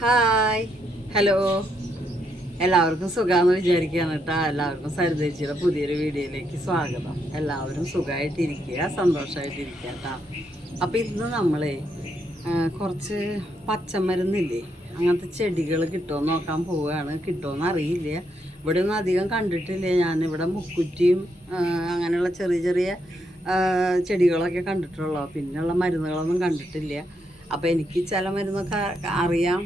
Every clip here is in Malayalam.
ഹായ്, ഹലോ, എല്ലാവർക്കും സുഖമാണെന്ന് വിചാരിക്കുകയാണ് കേട്ടോ. എല്ലാവർക്കും സരിതേച്ചിയുടെ പുതിയൊരു വീഡിയോയിലേക്ക് സ്വാഗതം. എല്ലാവരും സുഖമായിട്ടിരിക്കുക, സന്തോഷമായിട്ടിരിക്കുക കേട്ടോ. അപ്പോൾ ഇന്ന് നമ്മളെ കുറച്ച് പച്ചമരുന്നില്ലേ, അങ്ങനത്തെ ചെടികൾ കിട്ടുമെന്ന് നോക്കാൻ പോവുകയാണ്. കിട്ടുമെന്ന് അറിയില്ല, ഇവിടെ ഒന്നും അധികം കണ്ടിട്ടില്ല. ഞാനിവിടെ മുക്കുറ്റിയും അങ്ങനെയുള്ള ചെറിയ ചെറിയ ചെടികളൊക്കെ കണ്ടിട്ടുള്ളൂ, പിന്നെയുള്ള മരുന്നുകളൊന്നും കണ്ടിട്ടില്ല. അപ്പോൾ എനിക്ക് ചില മരുന്നൊക്കെ അറിയാം.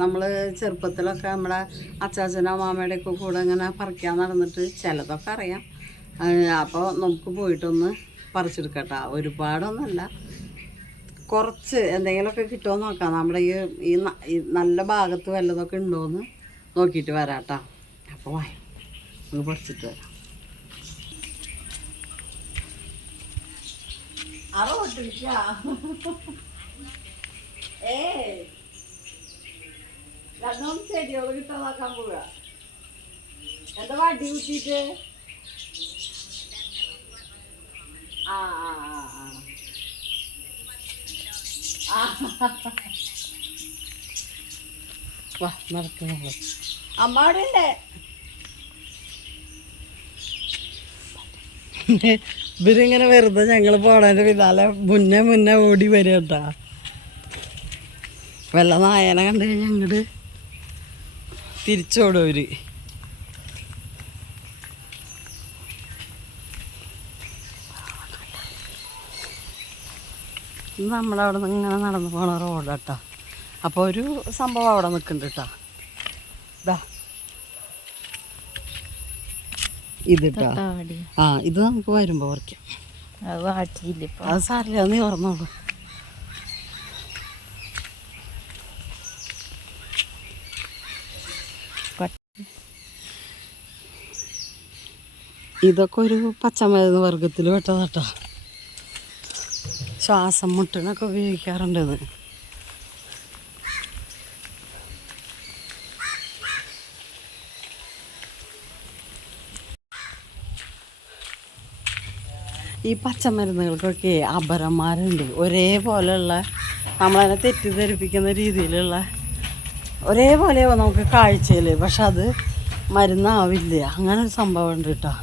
നമ്മൾ ചെറുപ്പത്തിലൊക്കെ നമ്മുടെ അച്ചാച്ചനോ മാമയുടെയൊക്കെ കൂടെ ഇങ്ങനെ പറിക്കാൻ നടന്നിട്ട് ചിലതൊക്കെ അറിയാം. അപ്പോൾ നമുക്ക് പോയിട്ടൊന്ന് പറിച്ചെടുക്കട്ടോ. ഒരുപാടൊന്നുമല്ല, കുറച്ച് എന്തെങ്കിലുമൊക്കെ കിട്ടുമോ നോക്കാം. നമ്മുടെ ഈ നല്ല ഭാഗത്ത് വല്ലതൊക്കെ ഉണ്ടോയെന്ന് നോക്കിയിട്ട് വരാം കേട്ടോ. അപ്പോൾ വായ നമുക്ക് പറിച്ചിട്ട് വരാം. രണ്ടും ചെടികൾ കിട്ടാൻ നോക്കാൻ പോവുക. എന്താ വടി കുത്തിയിട്ട് ആ വാ നടക്കുന്നു. അമ്മ അവിടെ ഉണ്ട്. ഇവരിങ്ങനെ വെറുതെ ഞങ്ങൾ പോണതിൻ്റെ പിന്നാലെ മുന്നേ ഓടി വരും കേട്ടാ. വല്ല നായനെ കണ്ടു കഴിഞ്ഞാൽ അങ്ങോട്ട് തിരിച്ചോടും അവര്. നമ്മളവിടെ നിന്ന് ഇങ്ങനെ നടന്നു പോണ റോഡാട്ടോ. അപ്പോൾ ഒരു സംഭവം അവിടെ നിൽക്കുന്നുണ്ട് കേട്ടോ. ഇതാ ഇതിട്ടാ. ഇത് നമുക്ക് വരുമ്പോൾ പറിക്കാം. അത് സാരില്ല, നീ ഓർമ്മോളൂ. ഇതൊക്കെ ഒരു പച്ചമരുന്ന് വർഗത്തിൽ പെട്ടതാട്ടോ. ശ്വാസം മുട്ടിനൊക്കെ ഉപയോഗിക്കാറുണ്ട് ഇത്. ഈ പച്ചമരുന്നുകൾക്കൊക്കെ അപരന്മാരുണ്ട്. ഒരേപോലെയുള്ള നമ്മളതിനെ തെറ്റിദ്ധരിപ്പിക്കുന്ന രീതിയിലുള്ള ഒരേപോലെ നമുക്ക് കാഴ്ചയിൽ, പക്ഷെ അത് മരുന്നാവില്ല. അങ്ങനെ ഒരു സംഭവം ഉണ്ട് കേട്ടോ.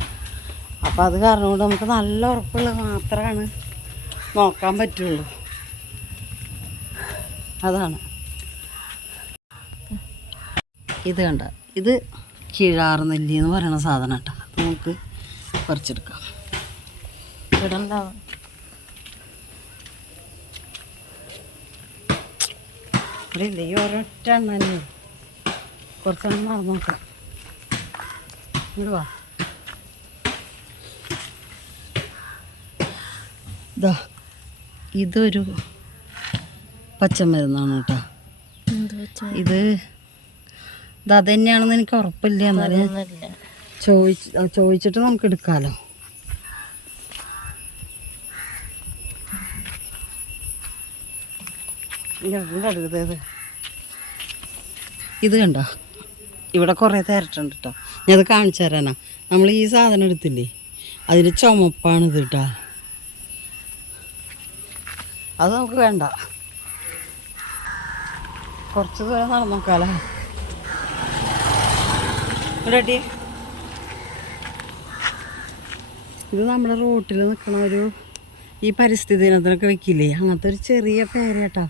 അപ്പോൾ അത് കാരണം കൊണ്ട് നമുക്ക് നല്ല ഉറപ്പുള്ളത് മാത്രമാണ് നോക്കാൻ പറ്റുള്ളൂ. അതാണ് ഇത് കണ്ട, ഇത് കീഴാർനെല്ലി എന്ന് പറയുന്ന സാധനം കേട്ടോ. നമുക്ക് പറിച്ചെടുക്കാം. ഇവിടെ ഉണ്ടാവും. ഇവിടെ ഇല്ല, ഈ ഒരൊറ്റ എണ്ണ തന്നെ. കുറച്ചെണ്ണം നടന്നു നോക്കാം. ഇങ്ങോട്ട് വാ. ഇതാ ഇതൊരു പച്ചമരുന്നാണ് കേട്ടോ. ഇത് തന്നെയാണെന്ന് എനിക്ക് ഉറപ്പില്ല. എന്നാലും ചോദിച്ചിട്ട് നമുക്ക് എടുക്കാമല്ലോ. ഇത് കണ്ടോ, ഇവിടെ കുറേ തരട്ടുണ്ട് കേട്ടോ. ഞാനത് കാണിച്ചു തരാനാ. നമ്മൾ ഈ സാധനം എടുത്തില്ലേ, അതിന് ചുമപ്പാണിത് കേട്ടോ. അത് നമുക്ക് വേണ്ട, കുറച്ച് ദൂരം നടന്നു നോക്കാലോ. റെഡി. ഇത് നമ്മുടെ റോട്ടിൽ നിൽക്കണ ഒരു ഈ പരിസ്ഥിതി ദിനത്തിനൊക്കെ വെക്കില്ലേ, അങ്ങനത്തെ ഒരു ചെറിയ പേര കേട്ടോ.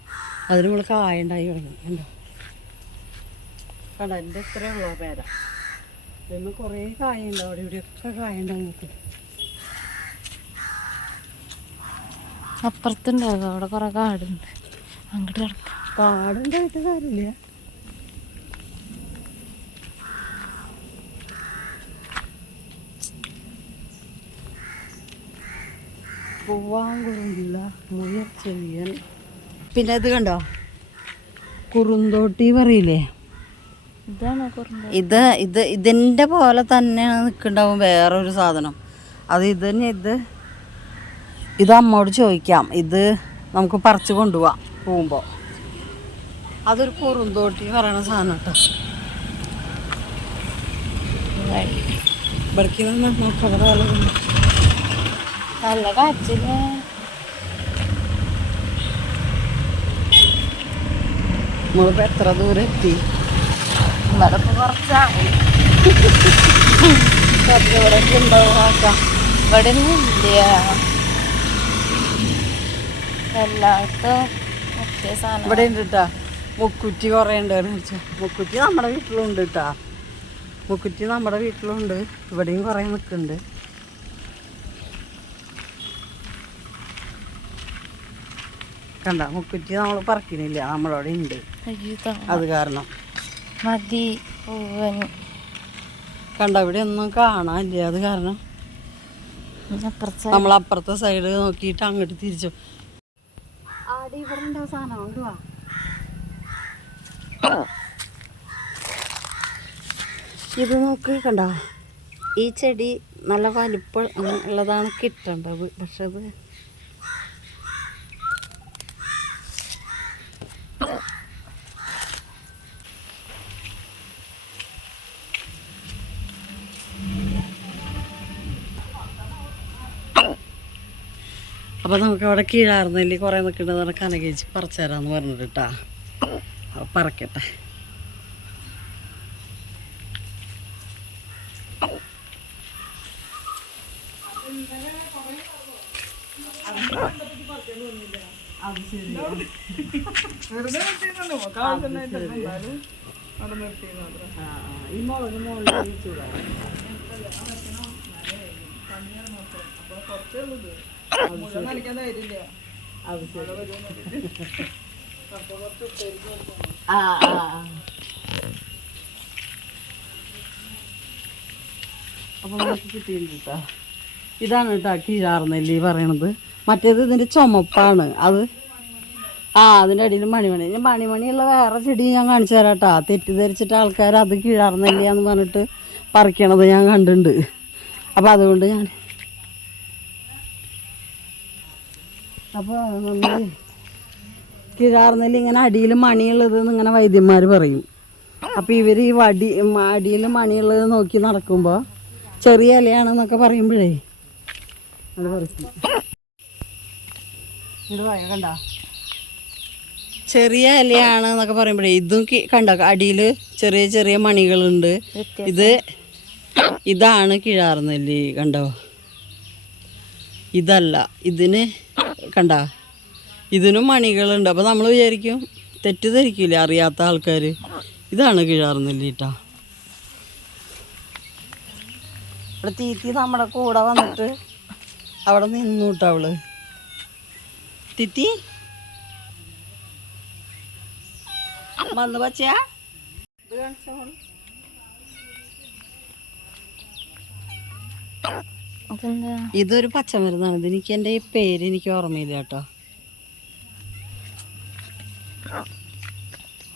അതിന് നമ്മൾ കായ ഉണ്ടായി തുടങ്ങി. കണ്ടോ കണ്ടോ, എൻ്റെ എത്രയുള്ള പേര. ഇതിന് കുറേ കായ ഉണ്ടാവും. അവിടെ ഇവിടെയൊക്കെ കായ ഉണ്ടാവും. നോക്കി അപ്പുറത്തുണ്ടാകും, അവിടെ കുറെ കാടുണ്ട്. അങ്ങോട്ട് കാടുണ്ടായിട്ട് കാര്യമില്ല. പൂവാങ്കുറുന്തില്ല, മുയൽ ചെവിയൻ. പിന്നെ ഇത് കണ്ടോ, കുറുന്തോട്ടി പറയില്ലേ, ഇതിൻ്റെ പോലെ തന്നെയാണ് നിൽക്കുന്നുണ്ടാവും വേറൊരു സാധനം. അത് ഇത് തന്നെ. ഇത് അമ്മോട് ചോദിക്കാം. ഇത് നമുക്ക് പറിച്ച് കൊണ്ടുപോവാം പോകുമ്പോൾ. അതൊരു കുറുന്തോട്ടി പറയണ സാധനം കേട്ടോ. ഇവിടേക്ക് നോക്കാം. നല്ല കാച്ചില്. നമ്മളിപ്പോ എത്ര ദൂരം എത്തി? നമ്മളിപ്പോ കുറച്ചായി. ഇവിടെ ഉണ്ടാവും നോക്കാം. ഇവിടെ ഇല്ല, എല്ലായിടത്തും മുഖ്യ സാധനം ഇവിടെ ഉണ്ട് കേട്ടാ. മുക്കുറ്റി കുറേ ഉണ്ട്. മുക്കുറ്റി നമ്മുടെ വീട്ടിലുണ്ട് കേട്ടാ. മുക്കുറ്റി നമ്മുടെ വീട്ടിലുണ്ട്. ഇവിടെയും കുറേ നിൽക്കുന്നുണ്ട്. കണ്ട, മുക്കുറ്റി നമ്മൾ പറിക്കണില്ല, നമ്മളവിടെ ഉണ്ട്. അത് കാരണം മതി പൂവൻ കണ്ട, ഇവിടെ ഒന്നും കാണാനില്ല. അത് കാരണം നമ്മൾ അപ്പുറത്തെ സൈഡ് നോക്കിയിട്ട് അങ്ങോട്ട് തിരിച്ചു. ആടി ഇവിടെ ഉണ്ടോ സാധനം? കൊണ്ടുവാ. ഇത് നോക്ക്, കണ്ട, ഈ ചെടി നല്ല വലിപ്പം ഉള്ളതാണ് കിട്ടേണ്ടത്. പക്ഷെ അത് അപ്പോൾ നമുക്ക് അവിടെ കീഴാർന്നല്ലി കുറേ നിൽക്കേണ്ടതാണ്. കനകേച്ചി പറിച്ചു തരാമെന്ന് പറഞ്ഞിട്ട് കേട്ടാ. പറക്കട്ടെ. ഈ മുളക് മുകളിൽ ചൂടാണ്. അപ്പൊ നമുക്ക് കിട്ടിയിട്ടുണ്ട് കേട്ടോ. ഇതാണ് കേട്ടോ കീഴാർന്നെല്ലി പറയണത്. മറ്റേത് ഇതിന്റെ ചുമപ്പാണ്. അത് അതിൻ്റെ അടിയിൽ മണിമണി. ഇനി മണിമണിയുള്ള വേറെ ചെടി ഞാൻ കാണിച്ചു തരാം കേട്ടോ. തെറ്റിദ്ധരിച്ചിട്ട് ആൾക്കാർ അത് കീഴാർന്നെല്ലിയാന്ന് പറഞ്ഞിട്ട് പറിക്കണത് ഞാൻ കണ്ടിട്ടുണ്ട്. അപ്പം അതുകൊണ്ട് ഞാൻ അപ്പോൾ നമ്മൾ കീഴാർന്നെല്ലി ഇങ്ങനെ അടിയിൽ മണിയുള്ളത് ഇങ്ങനെ വൈദ്യന്മാർ പറയും. അപ്പോൾ ഇവർ ഈ അടിയിൽ മണിയുള്ളത് നോക്കി നടക്കുമ്പോൾ ചെറിയ ഇലയാണെന്നൊക്കെ പറയുമ്പോഴേ അത് പറിക്കും. ഇത് കണ്ട, ചെറിയ ഇലയാണ് എന്നൊക്കെ പറയുമ്പോഴേ ഇതും കണ്ട അടിയിൽ ചെറിയ ചെറിയ മണികളുണ്ട്. ഇതാണ് കീഴാർന്നെല്ലി. കണ്ടോ, ഇതല്ല. ഇതിന് കണ്ട, ഇതിനും മണികളുണ്ട്. അപ്പോൾ നമ്മൾ വിചാരിക്കും, തെറ്റിദ്ധരിക്കില്ല അറിയാത്ത ആൾക്കാർ, ഇതാണ് കീഴാർന്നെല്ലി കേട്ടോ. ഇവിടെ തീറ്റി നമ്മുടെ കൂടെ വന്നിട്ട് അവിടെ നിന്നു കേട്ടോ. അവള് തിത്തി വന്ന് പച്ചയാ. ഇത് കാണിച്ചാ ഇതൊരു പച്ചമരുന്നാണ്. ഇതെനിക്ക് എൻ്റെ ഈ പേര് എനിക്ക് ഓർമ്മയില്ല കേട്ടോ.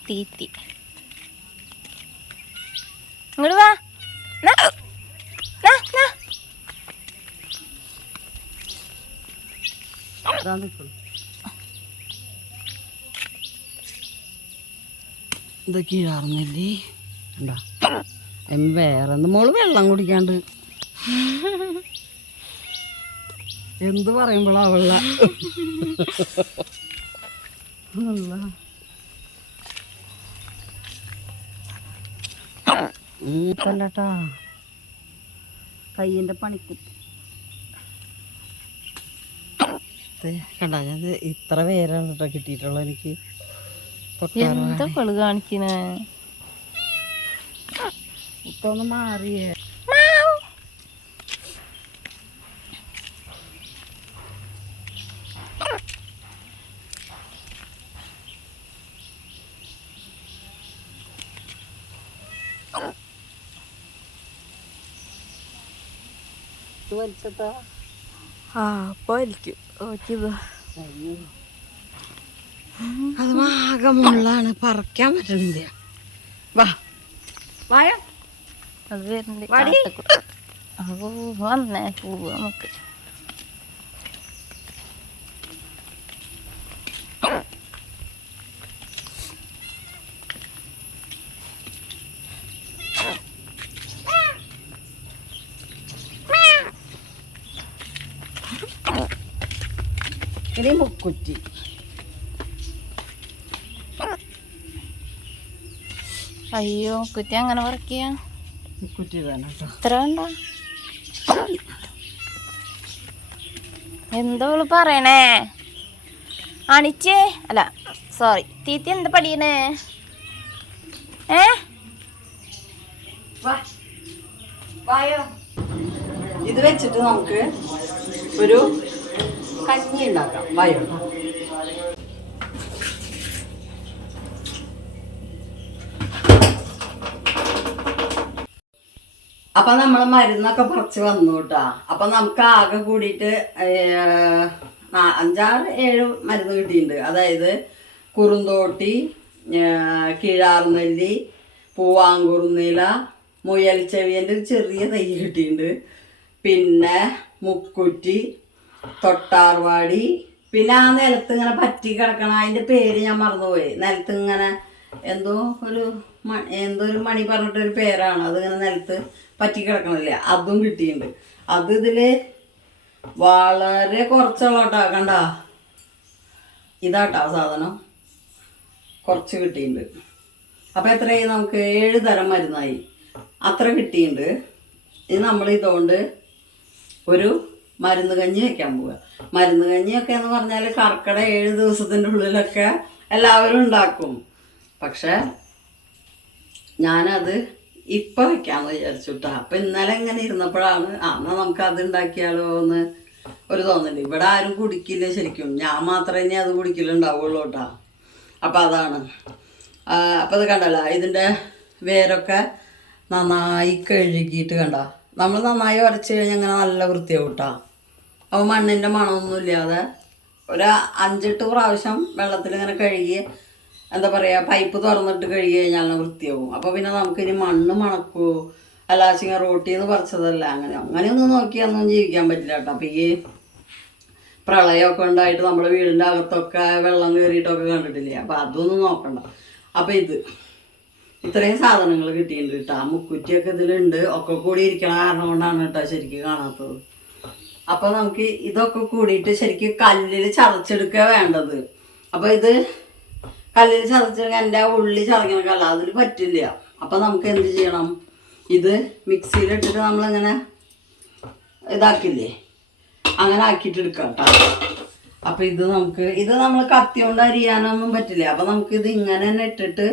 തീറ്റി ഇങ്ങോട്ട് വാ. ഇത് കീഴാർന്നെല്ലി ഉണ്ടോ? വേറെ എന്ത് മോള് വെള്ളം കുടിക്കാണ്ട് എന്ത് പറയുമ്പോഴാ അവള ട്ടാ കയ്യിൻ്റെ പണിക്ക് കണ്ട. ഞാൻ ഇത്ര പേരാണ് കേട്ടോ കിട്ടിയിട്ടുള്ളത് എനിക്ക്. എന്താ പെള് കാണിക്കണേ? ഇപ്പൊന്ന് മാറിയേ. വലിച്ചട്ടാ. അത് ആകെ മുള്ളാണ്, പറിക്കാൻ പറ്റണില്ല. വാ വായ അത് വന്നേ പോവുക നമുക്ക്. ഇനി മുക്കുറ്റി അയ്യോ കുറ്റി അങ്ങനെ പറിക്കുക കുറ്റി തന്നെ കേട്ടോ. ഇത്ര വേണ്ട എന്തോള് പറയണേ അണിച്ചേ അല്ല സോറി തീറ്റി എന്താ പഠിക്കണേ ഏ ഇത് വെച്ചിട്ട് നമുക്ക് ഒരു കഞ്ഞി ഉണ്ടാക്കാം. വായോ. അപ്പൊ നമ്മൾ മരുന്നൊക്കെ പറിച്ച് വന്നു കേട്ടാ. അപ്പൊ നമുക്ക് ആകെ കൂടിയിട്ട് 5-6-7 മരുന്ന് കിട്ടിയിട്ടുണ്ട്. അതായത് കുറുന്തോട്ടി, കിഴാർനെല്ലി, പൂവാങ്കുറുന്നില, മുയൽ ചെവിയൻ്റെ ഒരു ചെറിയ തൈ കിട്ടിയിട്ടുണ്ട്, പിന്നെ മുക്കുറ്റി, തൊട്ടാർവാടി, പിന്നെ ആ നിലത്ത് ഇങ്ങനെ പറ്റി കിടക്കണ അതിൻ്റെ പേര് ഞാൻ മറന്നുപോയി. നിലത്ത് ഇങ്ങനെ എന്തോ ഒരു മണി പറഞ്ഞിട്ടൊരു പേരാണ്. അതിങ്ങനെ നിലത്ത് പറ്റി കിടക്കണില്ലേ, അതും കിട്ടിയിട്ടുണ്ട്. അത് ഇതിൽ വളരെ കുറച്ചുള്ളോട്ടാ. കണ്ട ഇതാട്ടാ സാധനം, കുറച്ച് കിട്ടിയിട്ടുണ്ട്. അപ്പം എത്രയായി? നമുക്ക് 7 തരം മരുന്നായി. അത്ര കിട്ടിയിട്ടുണ്ട്. ഇത് നമ്മൾ ഇതുകൊണ്ട് ഒരു മരുന്ന് കഞ്ഞി വയ്ക്കാൻ പോവുക. മരുന്ന് കഞ്ഞിയൊക്കെ എന്ന് പറഞ്ഞാൽ കർക്കിടക 7 ദിവസത്തിൻ്റെ ഉള്ളിലൊക്കെ എല്ലാവരും ഉണ്ടാക്കും. പക്ഷെ ഞാനത് ഇപ്പം വയ്ക്കാമെന്ന് വിചാരിച്ചു കേട്ടോ. അപ്പം ഇന്നലെ ഇങ്ങനെ ഇരുന്നപ്പോഴാണ് എന്നാൽ നമുക്ക് അത് ഉണ്ടാക്കിയാലോ എന്ന് ഒരു തോന്നല്. ഇവിടെ ആരും കുടിക്കില്ല ശരിക്കും, ഞാൻ മാത്രമേ അത് കുടിക്കലുണ്ടാവുള്ളൂ കേട്ടോ. അപ്പം അതാണ്. അപ്പം അത് കണ്ടല്ലോ, ഇതിൻ്റെ വേരൊക്കെ നന്നായി കഴുകിയിട്ട് കണ്ട, നമ്മൾ നന്നായി ഉരച്ച് കഴിഞ്ഞാൽ അങ്ങനെ നല്ല വൃത്തിയാവും കേട്ടോ. അപ്പോൾ മണ്ണിൻ്റെ മണമൊന്നും ഇല്ലാതെ ഒരു 5-8 പ്രാവശ്യം വെള്ളത്തിൽ ഇങ്ങനെ കഴുകി, എന്താ പറയുക, പൈപ്പ് തുറന്നിട്ട് കഴുകി കഴിഞ്ഞാൽ വൃത്തിയാവും. അപ്പോൾ പിന്നെ നമുക്കിനി മണ്ണ് മണക്കുമോ അല്ലാച്ചിങ്ങ റോട്ടിന്ന് പറിച്ചതല്ല, അങ്ങനെയൊന്നും നോക്കിയൊന്നും ജീവിക്കാൻ പറ്റില്ല കേട്ടോ. അപ്പോൾ ഈ പ്രളയമൊക്കെ ഉണ്ടായിട്ട് നമ്മുടെ വീടിൻ്റെ അകത്തൊക്കെ വെള്ളം കയറിയിട്ടൊക്കെ കണ്ടിട്ടില്ലേ, അപ്പോൾ അതൊന്നും നോക്കണ്ട. അപ്പോൾ ഇത്രയും സാധനങ്ങൾ കിട്ടിയിട്ടുണ്ട് കേട്ടോ. മുക്കുറ്റിയൊക്കെ ഇതിലുണ്ട്. ഒക്കെ കൂടി ഇരിക്കണ കാരണം കൊണ്ടാണ് കേട്ടോ ശരിക്കും കാണാത്തത്. അപ്പോൾ നമുക്ക് ഇതൊക്കെ കൂടിയിട്ട് ശരിക്കും കല്ലിൽ ചതച്ചെടുക്കുക വേണ്ടത്. അപ്പോൾ ഇത് കല്ലിൽ ചതച്ചെടുക്കുക, എൻ്റെ ഉള്ളി ചതയ്ക്കണ കല്ല, അതിൽ പറ്റില്ല. അപ്പോൾ നമുക്ക് എന്ത് ചെയ്യണം, ഇത് മിക്സിയിലിട്ടിട്ട് നമ്മളിങ്ങനെ ഇതാക്കില്ലേ, അങ്ങനെ ആക്കിയിട്ട് എടുക്കാം കേട്ടോ. അപ്പോൾ ഇത് നമ്മൾ കത്തി കൊണ്ട് അരിയാനൊന്നും പറ്റില്ല. അപ്പോൾ നമുക്കിത് ഇങ്ങനെ തന്നെ ഇട്ടിട്ട്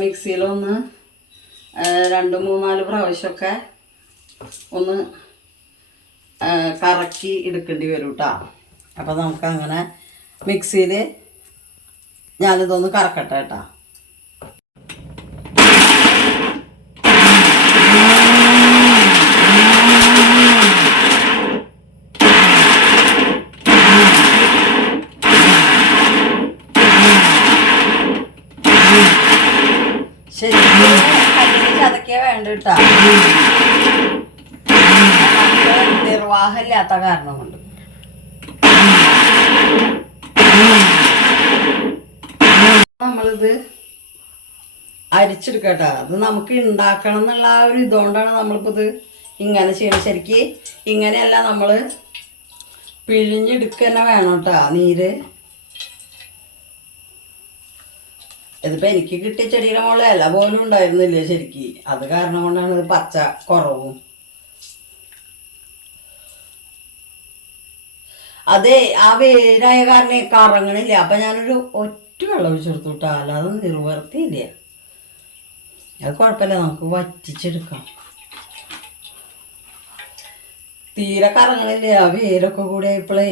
മിക്സിയിലൊന്ന് 2-3-4 പ്രാവശ്യമൊക്കെ ഒന്ന് കറക്കി എടുക്കേണ്ടി വരും കേട്ടോ. അപ്പോൾ നമുക്കങ്ങനെ മിക്സിയിൽ ഞാനിതൊന്ന് കറക്കട്ടെ കേട്ടോ. ശരിക്കും ചതക്കേ വേണ്ട കേട്ടോ, നിർവാഹമില്ലാത്ത കാരണം കൊണ്ട്. നമ്മളിത് അരിച്ചെടുക്കട്ടോ. അത് നമുക്ക് ഉണ്ടാക്കണം എന്നുള്ള ആ ഒരു ഇതുകൊണ്ടാണ് നമ്മളിപ്പോൾ ഇത് ഇങ്ങനെ ചെയ്യണം. ശരിക്ക് ഇങ്ങനെയല്ല, നമ്മൾ പിഴിഞ്ഞെടുക്കുക തന്നെ വേണം കേട്ടോ നീര്. ഇതിപ്പോൾ എനിക്ക് കിട്ടിയ ചെടിയുടെ മുകളിൽ ഇല പോലും ഉണ്ടായിരുന്നില്ല ശരിക്ക്, അത് കാരണം കൊണ്ടാണ് ഇത് പച്ച കുറവും. അതെ, ആ വേരായ കാരണം കറങ്ങണില്ല. അപ്പം ഞാനൊരു ഒറ്റ വെള്ളം ഒഴിച്ചെടുത്തു കേട്ടോ, അല്ലാതെ നിർവർത്തിയില്ല. അത് കുഴപ്പമില്ല, നമുക്ക് വറ്റിച്ചെടുക്കാം. തീരെ കറങ്ങണില്ല, ആ വേരൊക്കെ കൂടി ആയപ്പോഴേ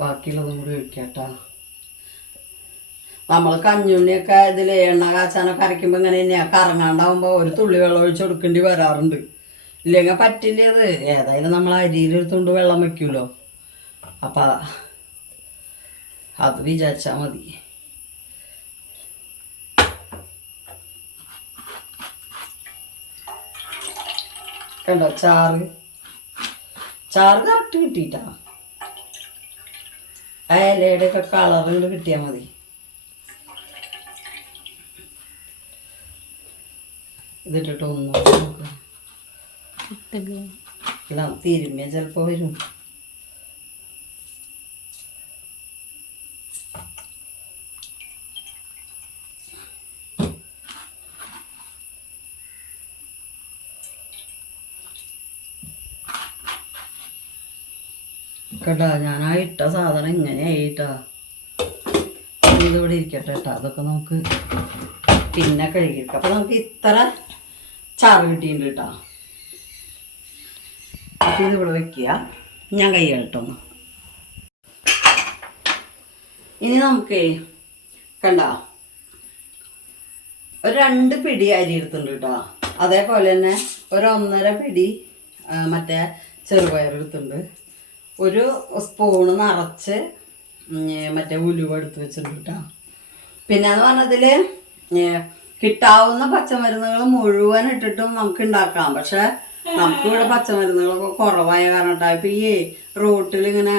ബാക്കിയുള്ളതും കൂടി ഒഴിക്കാം കേട്ടോ. നമ്മൾ കഞ്ഞുണ്ണിയൊക്കെ ഇതിൽ എണ്ണ കാച്ചാനൊക്കെ അരയ്ക്കുമ്പോൾ ഇങ്ങനെ തന്നെയാണ്, കറങ്ങാണ്ടാവുമ്പോൾ ഒരു തുള്ളി വെള്ളം ഒഴിച്ച് കൊടുക്കേണ്ടി വരാറുണ്ട്. ഇല്ലെങ്കിൽ പറ്റില്ല. അത് ഏതായാലും നമ്മൾ അരിയിലെടുത്തുകൊണ്ട് വെള്ളം വയ്ക്കുമല്ലോ, അപ്പം അത് വിചാരിച്ചാൽ മതി. കണ്ടോ ചാറ് കറക്റ്റ് കിട്ടിയിട്ടാ. ആ ഇലയുടെയൊക്കെ കളറുകൾ കിട്ടിയാൽ മതി. ഇതിട്ടിട്ട് ഒന്നും ഇല്ല, തിരുമ്മിയ ചിലപ്പോൾ വരും. കേട്ടാ ഞാൻ ആ ഇട്ട സാധനം ഇങ്ങനെയായിട്ടാ. ഇതിവിടെ ഇരിക്കട്ടെ കേട്ടോ. അതൊക്കെ നമുക്ക് പിന്നെ കഴുകിയെടുക്കാം. അപ്പം നമുക്ക് ഇത്ര ചാറ് കിട്ടിയിട്ടുണ്ട് കേട്ടോ. അപ്പം ഇതിവിടെ വെക്കുക. ഞാൻ കൈ കേട്ടോന്ന്. ഇനി നമുക്ക് കണ്ട ഒരു 2 പിടി അരി എടുത്തിട്ടുണ്ട് കേട്ടോ. അതേപോലെ തന്നെ ഒരു 1.5 പിടി മറ്റേ ചെറുപയർ എടുത്തിട്ടുണ്ട്. ഒരു സ്പൂണ് നിറച്ച് മറ്റേ ഉലുവ എടുത്ത് വെച്ചിട്ടുണ്ട് കേട്ടോ. പിന്നെ എന്ന് പറഞ്ഞതിൽ കിട്ടാവുന്ന പച്ചമരുന്നുകൾ മുഴുവൻ ഇട്ടിട്ടും നമുക്ക് ഉണ്ടാക്കാം. പക്ഷെ നമുക്കിവിടെ പച്ചമരുന്നുകളൊക്കെ കുറവായ കാരണം കേട്ടോ. ഇപ്പം ഈ റോട്ടിൽ ഇങ്ങനെ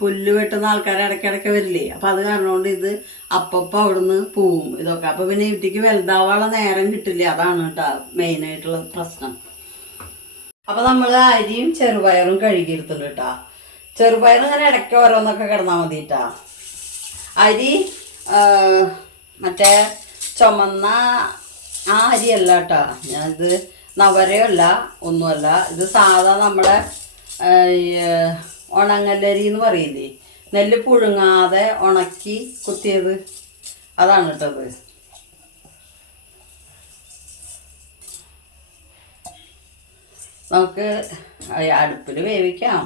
പുല്ല് വെട്ടുന്ന ആൾക്കാർ ഇടയ്ക്കിടയ്ക്ക് വരില്ലേ. അപ്പം അത് കാരണം കൊണ്ട് ഇത് അപ്പം അവിടുന്ന് പോവും ഇതൊക്കെ. അപ്പം പിന്നെ വീട്ടിലേക്ക് വലുതാവാനുള്ള നേരം കിട്ടില്ല. അതാണ് കേട്ടോ മെയിനായിട്ടുള്ള പ്രശ്നം. അപ്പം നമ്മൾ അരിയും ചെറുപയറും കഴുകിയെടുത്തുള്ളൂ കേട്ടോ. ചെറുപയർ ഇങ്ങനെ ഇടയ്ക്ക് ഓരോന്നൊക്കെ കിടന്നാൽ മതി കേട്ടോ. അരി മറ്റേ ചുമന്ന ആ അരിയല്ല കേട്ടോ. ഞാനിത് നവരയല്ല ഒന്നുമല്ല. ഇത് സാധാ നമ്മുടെ ഉണങ്ങല്ലരി എന്ന് പറയില്ലേ, നെല്ല് പുഴുങ്ങാതെ ഉണക്കി കുത്തിയത്, അതാണ് കേട്ടത്. നമുക്ക് അടുപ്പിൽ വേവിക്കാം,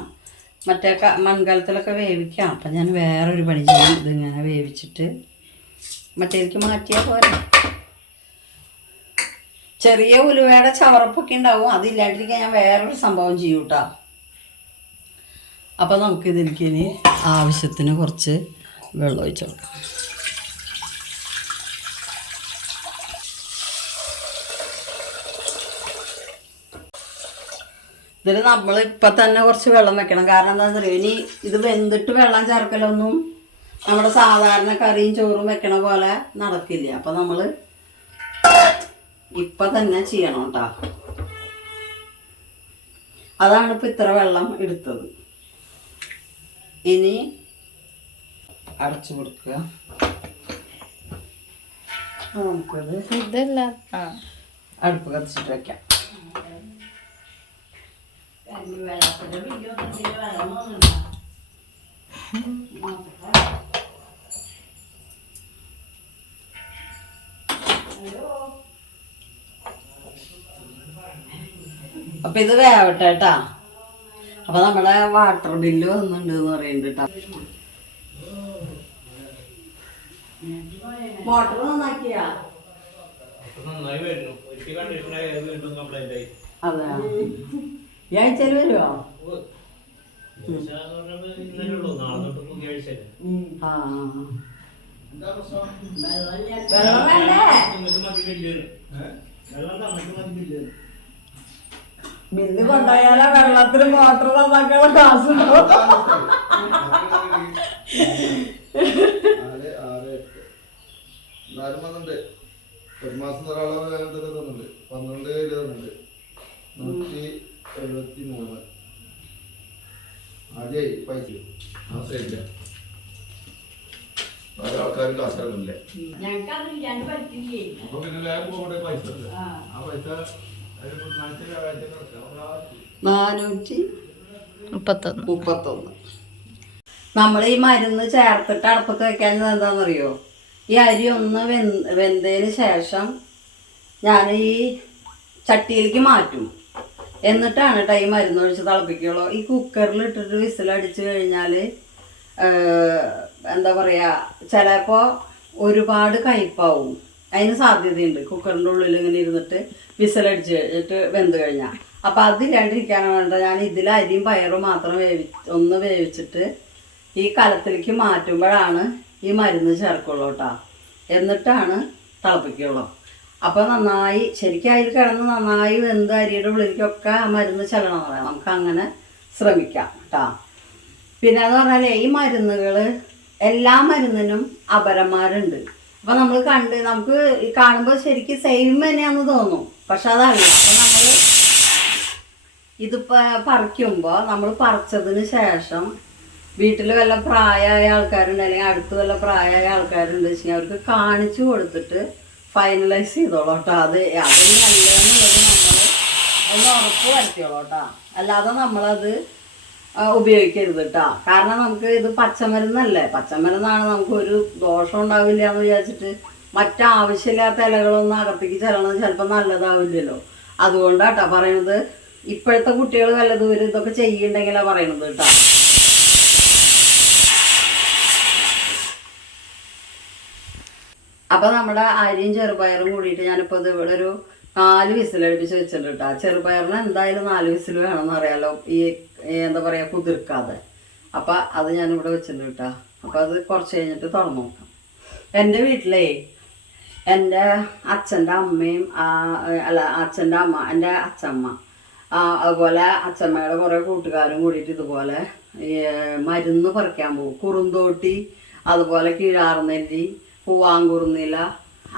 മറ്റേ മൺകലത്തിലൊക്കെ വേവിക്കാം. അപ്പം ഞാൻ വേറൊരു പണി ചെയ്യും. ഇതിങ്ങനെ വേവിച്ചിട്ട് മറ്റേക്ക് മാറ്റിയാൽ പോരെ. ചെറിയ ഉലുവയുടെ ചവറപ്പൊക്കെ ഉണ്ടാവും. അതില്ലാണ്ടിരിക്കാൻ ഞാൻ വേറൊരു സംഭവം ചെയ്യും കേട്ടോ. അപ്പം നമുക്കിതിലേക്ക് ഇനി ആവശ്യത്തിന് കുറച്ച് വെള്ളം ഒഴിച്ച് കൊടുക്കാം. ഇതിൽ നമ്മൾ ഇപ്പം തന്നെ കുറച്ച് വെള്ളം വെക്കണം. കാരണം എന്താണെന്ന് അറിയാം, ഇനി ഇത് വെന്തിട്ട് വെള്ളം ചേർക്കലൊന്നും നമ്മുടെ സാധാരണ കറിയും ചോറും വെക്കണ പോലെ നടക്കില്ല. അപ്പം നമ്മൾ ഇപ്പം തന്നെ ചെയ്യണം കേട്ടോ. അതാണ് ഇപ്പം ഇത്ര വെള്ളം എടുത്തത്. ഇനി അടച്ചു കൊടുക്കുക. നമുക്കത് അടുപ്പ് കത്തിച്ചിട്ട് വെക്കാം. അപ്പൊ ഇത് വേവട്ടെ കേട്ടാ. അപ്പൊ നമ്മുടെ വാട്ടർ ബില്ല് വന്നിട്ടുണ്ട് എന്ന് പറയുന്നുണ്ട് കേട്ടോ. മോട്ടർ നന്നാക്കിയാ? അതെ, ഈ ആഴ്ചയിൽ വരുമോ? ബില്ല് കൊണ്ടുപോയാലോ വെള്ളത്തിന് മോട്ടർ നന്നാക്കാനുള്ള കാശുണ്ടോ? ഒരു മാസം ഒരാളെ തന്നിട്ടുണ്ട് 12 തന്നിട്ടുണ്ട് 173. അതെ പൈസ ആവശ്യമില്ല. പല ആൾക്കാരും കാശാകുന്നില്ല. അപ്പൊ പിന്നെ ലാബ് പോകേണ്ട പൈസ ആ പൈസ 431. നമ്മൾ ഈ മരുന്ന് ചേർത്തിട്ട് അടുപ്പത്ത് വെക്കാൻ എന്താണെന്നറിയോ, ഈ അരി ഒന്ന് വെന്തതിന് ശേഷം ഞാൻ ഈ ചട്ടിയിലേക്ക് മാറ്റും. എന്നിട്ടാണ് കേട്ടോ ഈ മരുന്ന് ഒഴിച്ച് തിളപ്പിക്കുള്ളൂ. ഈ കുക്കറിൽ ഇട്ടിട്ട് വിസിലടിച്ച് കഴിഞ്ഞാൽ എന്താ പറയുക, ചിലപ്പോൾ ഒരുപാട് കയ്പ്പാവും. അതിന് സാധ്യതയുണ്ട് കുക്കറിൻ്റെ ഉള്ളിൽ ഇങ്ങനെ ഇരുന്നിട്ട് വിസിലടിച്ച് കഴിഞ്ഞിട്ട് വെന്ത് കഴിഞ്ഞാൽ. അപ്പം അതില്ലാണ്ടിരിക്കാനാണ് വേണ്ട ഞാൻ ഇതിൽ അരിയും പയറും മാത്രം ഒന്ന് വേവിച്ചിട്ട് ഈ കലത്തിലേക്ക് മാറ്റുമ്പോഴാണ് ഈ മരുന്ന് ചേർക്കുള്ളൂ കേട്ടോ. എന്നിട്ടാണ് തിളപ്പിക്കുള്ളൂ. അപ്പോൾ നന്നായി ശരിക്കും അതിൽ കിടന്ന് നന്നായി വെന്ത് അരിയുടെ ഉള്ളിലേക്കൊക്കെ ആ മരുന്ന് ചെല്ലണമെന്ന് പറയാം. നമുക്ക് അങ്ങനെ ശ്രമിക്കാം കേട്ടോ. പിന്നെ എന്ന് പറഞ്ഞാൽ ഈ മരുന്നുകൾ എല്ലാ മരുന്നിനും അപരന്മാരുണ്ട്. അപ്പം നമ്മൾ നമുക്ക് കാണുമ്പോൾ ശരിക്കും സെയിം തന്നെയാണെന്ന് തോന്നും. പക്ഷെ അതല്ല. നമ്മൾ ഇതിപ്പോൾ പറിക്കുമ്പോൾ നമ്മൾ പറിച്ചതിന് ശേഷം വീട്ടിൽ വല്ല പ്രായമായ ആൾക്കാരുണ്ട്, അല്ലെങ്കിൽ അടുത്ത് വല്ല പ്രായമായ ആൾക്കാരുണ്ട് വെച്ചാൽ അവർക്ക് കാണിച്ചു കൊടുത്തിട്ട് ഫൈനലൈസ് ചെയ്തോളൂ കേട്ടോ. അത് നല്ലതെന്ന് നമ്മൾ ഒന്ന് ഉറപ്പ് വരുത്തിയോളൂ കേട്ടോ. അല്ലാതെ നമ്മളത് ഉപയോഗിക്കരുത് കേട്ടോ. കാരണം നമുക്ക് ഇത് പച്ചമരുന്നല്ലേ, പച്ചമരുന്നാണ്, നമുക്ക് ഒരു ദോഷം ഉണ്ടാവില്ല എന്ന് വിചാരിച്ചിട്ട് മറ്റാവശ്യമില്ലാത്ത ഇലകളൊന്നും അകത്തേക്ക് ചെല്ലണത് ചിലപ്പോൾ നല്ലതാവില്ലല്ലോ. അതുകൊണ്ടാട്ടോ പറയണത്. ഇപ്പോഴത്തെ കുട്ടികൾ വല്ലതും ഒരു ഇതൊക്കെ ചെയ്യുന്നുണ്ടെങ്കിലാണ് പറയണത് കേട്ടോ. അപ്പോൾ നമ്മുടെ അരിയും ചെറുപയറും കൂടിയിട്ട് ഞാനിപ്പോൾ ഇത് ഇവിടെ ഒരു 4 വിസിലടുപ്പിച്ച് വെച്ചിട്ടുണ്ട് കേട്ടോ. ചെറുപയറിന് എന്തായാലും 4 വിസിൽ വേണമെന്ന് അറിയാലോ, ഈ എന്താ പറയുക കുതിർക്കാതെ. അപ്പം അത് ഞാനിവിടെ വെച്ചിട്ടുണ്ട് കേട്ടോ. അപ്പം അത് കുറച്ച് കഴിഞ്ഞിട്ട് തുറന്നു നോക്കാം. എൻ്റെ വീട്ടിലേ എൻ്റെ അച്ഛൻ്റെ അമ്മയും അല്ല അച്ഛൻ്റെ അമ്മ, എൻ്റെ അച്ഛമ്മ, അതുപോലെ അച്ഛമ്മയുടെ കുറേ കൂട്ടുകാരും കൂടിയിട്ട് ഇതുപോലെ മരുന്ന് പറിക്കാൻ പോകും. കുറുന്തോട്ടി, അതുപോലെ കീഴാർനെല്ലി, പൂവാങ്കുറുന്നില,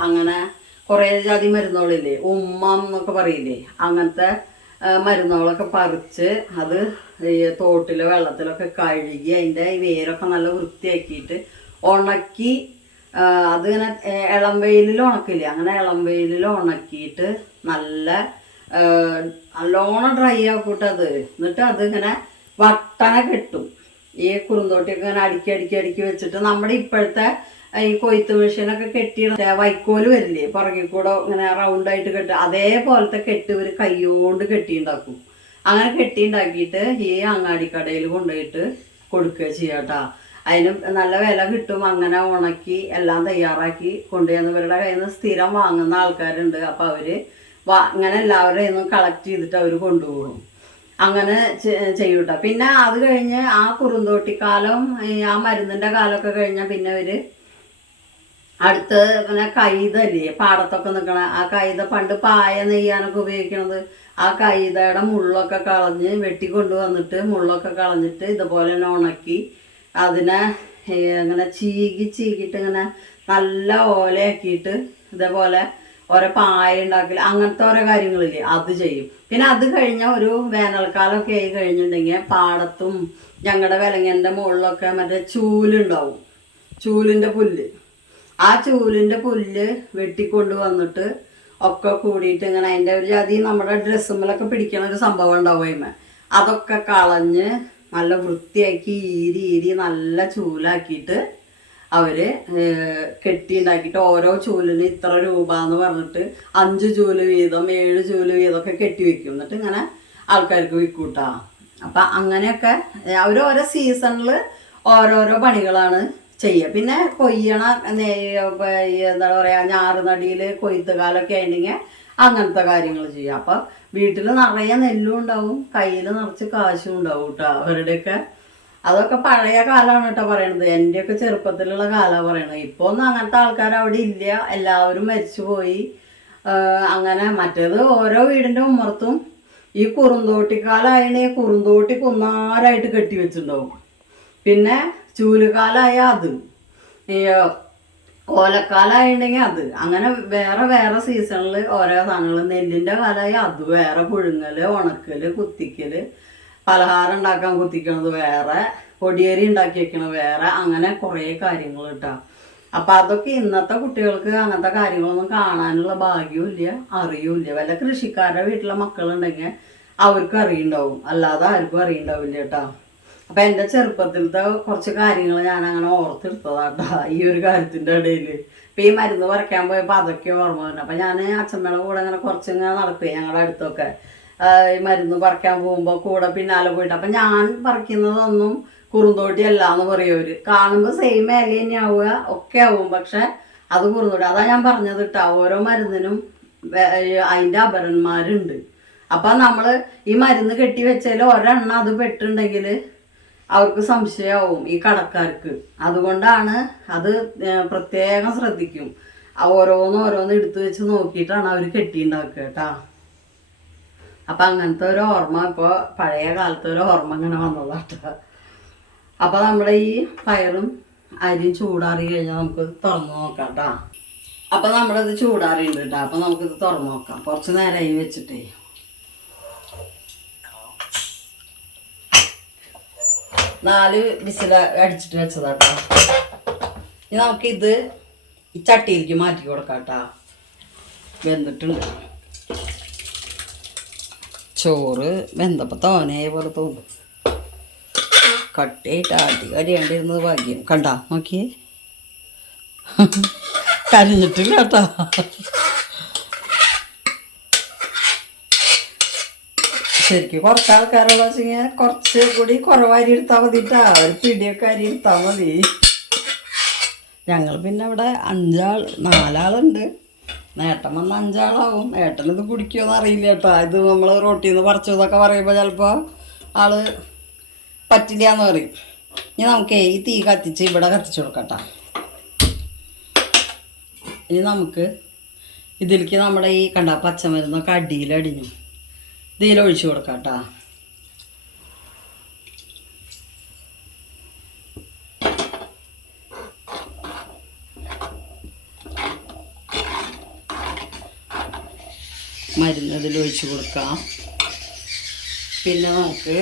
അങ്ങനെ കുറേ ജാതി മരുന്നുകളില്ലേ, ഉമ്മം എന്നൊക്കെ പറയില്ലേ, അങ്ങനത്തെ മരുന്നുകളൊക്കെ പറിച്ച് അത് തോട്ടിലെ വെള്ളത്തിലൊക്കെ കഴുകി അതിൻ്റെ വേരൊക്കെ നല്ല വൃത്തിയാക്കിയിട്ട് ഉണക്കി, അതിങ്ങനെ ഇളം വെയിലിൽ ഉണക്കില്ലേ, അങ്ങനെ ഇളം വെയിലിൽ ഉണക്കിയിട്ട് നല്ലോണം ഡ്രൈ ആക്കൂട്ടത്. എന്നിട്ട് അതിങ്ങനെ വട്ടന കെട്ടും. ഈ കുറുന്തോട്ടിയൊക്കെ ഇങ്ങനെ അടുക്കി വെച്ചിട്ട് നമ്മുടെ ഇപ്പോഴത്തെ ഈ കൊയ്ത്ത് മെഷീനൊക്കെ കെട്ടിയിട വൈക്കോല് വരില്ലേ പുറകിൽ കൂടെ ഇങ്ങനെ റൗണ്ടായിട്ട് കെട്ടി, അതേപോലത്തെ കെട്ട് ഇവർ കൈകൊണ്ട് കെട്ടിയുണ്ടാക്കും. അങ്ങനെ കെട്ടിയുണ്ടാക്കിയിട്ട് ഈ അങ്ങാടിക്കടയിൽ കൊണ്ടുപോയിട്ട് കൊടുക്കുക ചെയ്യാട്ടോ. അതിന് നല്ല വില കിട്ടും. അങ്ങനെ ഉണക്കി എല്ലാം തയ്യാറാക്കി കൊണ്ടുവന്നവരുടെ കയ്യിൽ നിന്ന് സ്ഥിരം വാങ്ങുന്ന ആൾക്കാരുണ്ട്. അപ്പോൾ അവർ ഇങ്ങനെ എല്ലാവരുടെ കയ്യിൽ നിന്നും കളക്ട് ചെയ്തിട്ട് അവർ കൊണ്ടുപോകും. അങ്ങനെ ചെയ്യൂട്ടോ. പിന്നെ അത് കഴിഞ്ഞ് ആ കുറുന്തോട്ടിക്കാലം, ആ മരുന്നിൻ്റെ കാലമൊക്കെ കഴിഞ്ഞാൽ പിന്നെ അവർ അടുത്ത് പിന്നെ കൈതല്ലേ പാടത്തൊക്കെ നിൽക്കണ ആ കൈത, പണ്ട് പായ നെയ്യാനൊക്കെ ഉപയോഗിക്കണത്, ആ കൈതയുടെ മുള്ളൊക്കെ കളഞ്ഞ് വെട്ടിക്കൊണ്ടുവന്നിട്ട് മുള്ളൊക്കെ കളഞ്ഞിട്ട് ഇതുപോലെ തന്നെ ഉണക്കി അതിനെ ഇങ്ങനെ ചീകിയിട്ട് ഇങ്ങനെ നല്ല ഓലയാക്കിയിട്ട് ഇതേപോലെ ഓരോ പായ ഉണ്ടാക്കൽ, അങ്ങനത്തെ ഓരോ കാര്യങ്ങളില്ലേ അത് ചെയ്യും. പിന്നെ അത് കഴിഞ്ഞാൽ ഒരു വേനൽക്കാലമൊക്കെ ആയി കഴിഞ്ഞിട്ടുണ്ടെങ്കിൽ പാടത്തും ഞങ്ങളുടെ വിലങ്ങൻ്റെ മുകളിലൊക്കെ മറ്റേ ചൂലുണ്ടാവും, ചൂലിൻ്റെ പുല്ല്. ആ ചൂലിൻ്റെ പുല്ല് വെട്ടിക്കൊണ്ട് വന്നിട്ട് ഒക്കെ കൂടിയിട്ട് ഇങ്ങനെ അതിൻ്റെ ഒരു ജാതി നമ്മുടെ ഡ്രസ്സുമ്മലൊക്കെ പിടിക്കണ ഒരു സംഭവം ഉണ്ടാവും. അതിന്മേൽ അതൊക്കെ കളഞ്ഞ് നല്ല വൃത്തിയാക്കി ഈരി നല്ല ചൂലാക്കിയിട്ട് അവർ കെട്ടിയുണ്ടാക്കിയിട്ട് ഓരോ ചൂലിന് ഇത്ര രൂപ എന്ന് പറഞ്ഞിട്ട് 5 ചൂല് വീതം 7 ചൂല് വീതമൊക്കെ കെട്ടി വെക്കും. എന്നിട്ട് ഇങ്ങനെ ആൾക്കാർക്ക് വിൽക്കൂട്ടാ. അപ്പം അങ്ങനെയൊക്കെ അവർ ഓരോ സീസണിൽ ഓരോരോ പണികളാണ് ചെയ്യുക. പിന്നെ കൊയ്യണ എന്താ പറയുക, ഞാറുനടിയിൽ കൊയ്ത്ത് കാലമൊക്കെ ആയിട്ടുണ്ടെങ്കിൽ അങ്ങനത്തെ കാര്യങ്ങൾ ചെയ്യുക. അപ്പം വീട്ടിൽ നിറയെ നെല്ലും ഉണ്ടാവും, കയ്യിൽ നിറച്ച് കാശും ഉണ്ടാവും കേട്ടോ അവരുടെയൊക്കെ. അതൊക്കെ പഴയ കാലമാണ് കേട്ടോ പറയണത്. എൻ്റെയൊക്കെ ചെറുപ്പത്തിലുള്ള കാലമാണ് പറയണത്. ഇപ്പോൾ ഒന്നും അങ്ങനത്തെ ആൾക്കാർ അവിടെ ഇല്ല, എല്ലാവരും മരിച്ചു പോയി. അങ്ങനെ മറ്റേത് ഓരോ വീടിൻ്റെ ഉമ്മർത്തും ഈ കുറുന്തോട്ടിക്കാലായതിനെ കുറുന്തോട്ടി കുന്നാരായിട്ട് കെട്ടി വെച്ചിട്ടുണ്ടാവും. പിന്നെ ചൂലുകാലായ അത്, ഈ ഓലക്കാലായിട്ടുണ്ടെങ്കിൽ അത്, അങ്ങനെ വേറെ സീസണിൽ ഓരോ സാധനങ്ങൾ. നെല്ലിൻ്റെ കാലമായ അത് വേറെ, പുഴുങ്ങൽ, ഉണക്കൽ, കുത്തിക്കൽ, പലഹാരം ഉണ്ടാക്കാൻ കുത്തിക്കണത് വേറെ, പൊടിയേരി ഉണ്ടാക്കി വെക്കണത് വേറെ, അങ്ങനെ കുറേ കാര്യങ്ങൾ കേട്ടോ. അപ്പം അതൊക്കെ ഇന്നത്തെ കുട്ടികൾക്ക് അങ്ങനത്തെ കാര്യങ്ങളൊന്നും കാണാനുള്ള ഭാഗ്യവും ഇല്ല, അറിയൂല്ല. വല്ല കൃഷിക്കാരുടെ വീട്ടിലെ മക്കളുണ്ടെങ്കിൽ അവർക്ക് അറിയുണ്ടാവും, അല്ലാതെ ആർക്കും അറിയുണ്ടാവില്ല കേട്ടോ. അപ്പം എൻ്റെ ചെറുപ്പത്തിലത്തെ കുറച്ച് കാര്യങ്ങൾ ഞാൻ അങ്ങനെ ഓർത്തെടുത്തതാട്ടോ ഈ ഒരു കാര്യത്തിൻ്റെ ഇടയിൽ. ഇപ്പം ഈ മരുന്ന് പറിക്കാൻ പോയപ്പോൾ അതൊക്കെ ഓർമ്മ വന്നു. അപ്പം ഞാൻ അച്ഛമ്മയുടെ കൂടെ അങ്ങനെ കുറച്ചിങ്ങനെ നടക്കുകയെ ഞങ്ങളുടെ അടുത്തൊക്കെ ഈ മരുന്ന് പറിക്കാൻ പോകുമ്പോൾ കൂടെ പിന്നാലെ പോയിട്ട്. അപ്പം ഞാൻ പറിക്കുന്നതൊന്നും കുറുന്തോട്ടി അല്ല എന്ന് പറയും അവർ. കാണുമ്പോൾ സെയിം ഇല തന്നെ ആവുക ഒക്കെ ആവും, പക്ഷെ അത് കുറുന്തോട്ടി. അതാ ഞാൻ പറഞ്ഞത് കേട്ടോ, ഓരോ മരുന്നിനും അതിൻ്റെ അപരന്മാരുണ്ട്. അപ്പം നമ്മൾ ഈ മരുന്ന് കെട്ടി വെച്ചാൽ ഒരെണ്ണം അത് പെട്ടുണ്ടെങ്കിൽ അവർക്ക് സംശയമാവും ഈ കടക്കാർക്ക്. അതുകൊണ്ടാണ് അത് പ്രത്യേകം ശ്രദ്ധിക്കും. ഓരോന്ന് എടുത്തു വെച്ച് നോക്കിയിട്ടാണ് അവർ കെട്ടിയുണ്ടാക്കുക കേട്ടോ. അപ്പം അങ്ങനത്തെ ഒരു ഓർമ്മ, ഇപ്പോൾ പഴയ കാലത്തെ ഒരു ഓർമ്മ ഇങ്ങനെ വന്നതാട്ടോ. അപ്പം നമ്മുടെ ഈ പയറും അരിയും ചൂടാറി കഴിഞ്ഞാൽ നമുക്ക് തുറന്ന് നോക്കാം കേട്ടോ. അപ്പം നമ്മളിത് ചൂടാറിയുണ്ട് കേട്ടോ. അപ്പം നമുക്കിത് തുറന്ന് നോക്കാം. കുറച്ച് നേരമായി വെച്ചിട്ടേ. 4 വിസിൽ അടിച്ചിട്ട് വെച്ചതാട്ടോ. ഇനി നമുക്കിത് ഈ ചട്ടിയിലേക്ക് മാറ്റി കൊടുക്കാം കേട്ടോ. വെന്തിട്ടുണ്ട്. ചോറ് വെന്തപ്പോൾ തോനെ പോലെ തോന്നും. കട്ടിയായിട്ട് ആട്ടി കരിയാണ്ടിരുന്നത് ഭാഗ്യം. കണ്ട നോക്കി, കരിഞ്ഞിട്ടില്ല കേട്ടോ. ശരിക്കും കുറച്ച് ആൾക്കാരോട് വെച്ചാൽ കുറച്ച് കൂടി കുറവാരി എടുത്താൽ മതിട്ടാ, ഒരു പിടിയൊക്കെ അരി എടുത്താൽ മതി. ഞങ്ങൾ പിന്നെ ഇവിടെ 4 ആളുണ്ട്. നേട്ടം വന്ന് 5 ആളാവും. ഏട്ടനിത് കുടിക്കുമെന്ന് അറിയില്ല കേട്ടോ. ഇത് നമ്മൾ റോട്ടിൽ നിന്ന് പറിച്ചതൊക്കെ പറയുമ്പോൾ ചിലപ്പോൾ ആള് പറ്റില്ല എന്ന് പറയും. ഇനി നമുക്ക് ഈ തീ കത്തിച്ച് ഇവിടെ കത്തിച്ച് കൊടുക്കട്ടോ. ഇനി നമുക്ക് ഇതിലേക്ക് നമ്മുടെ ഈ കണ്ട പച്ചമരുന്നൊക്കെ അടിയിലടിഞ്ഞു ഇതിലൊഴിച്ച് കൊടുക്കാം കേട്ടോ. മരുന്ന് ഇതിലൊഴിച്ച് കൊടുക്കാം. പിന്നെ നമുക്ക്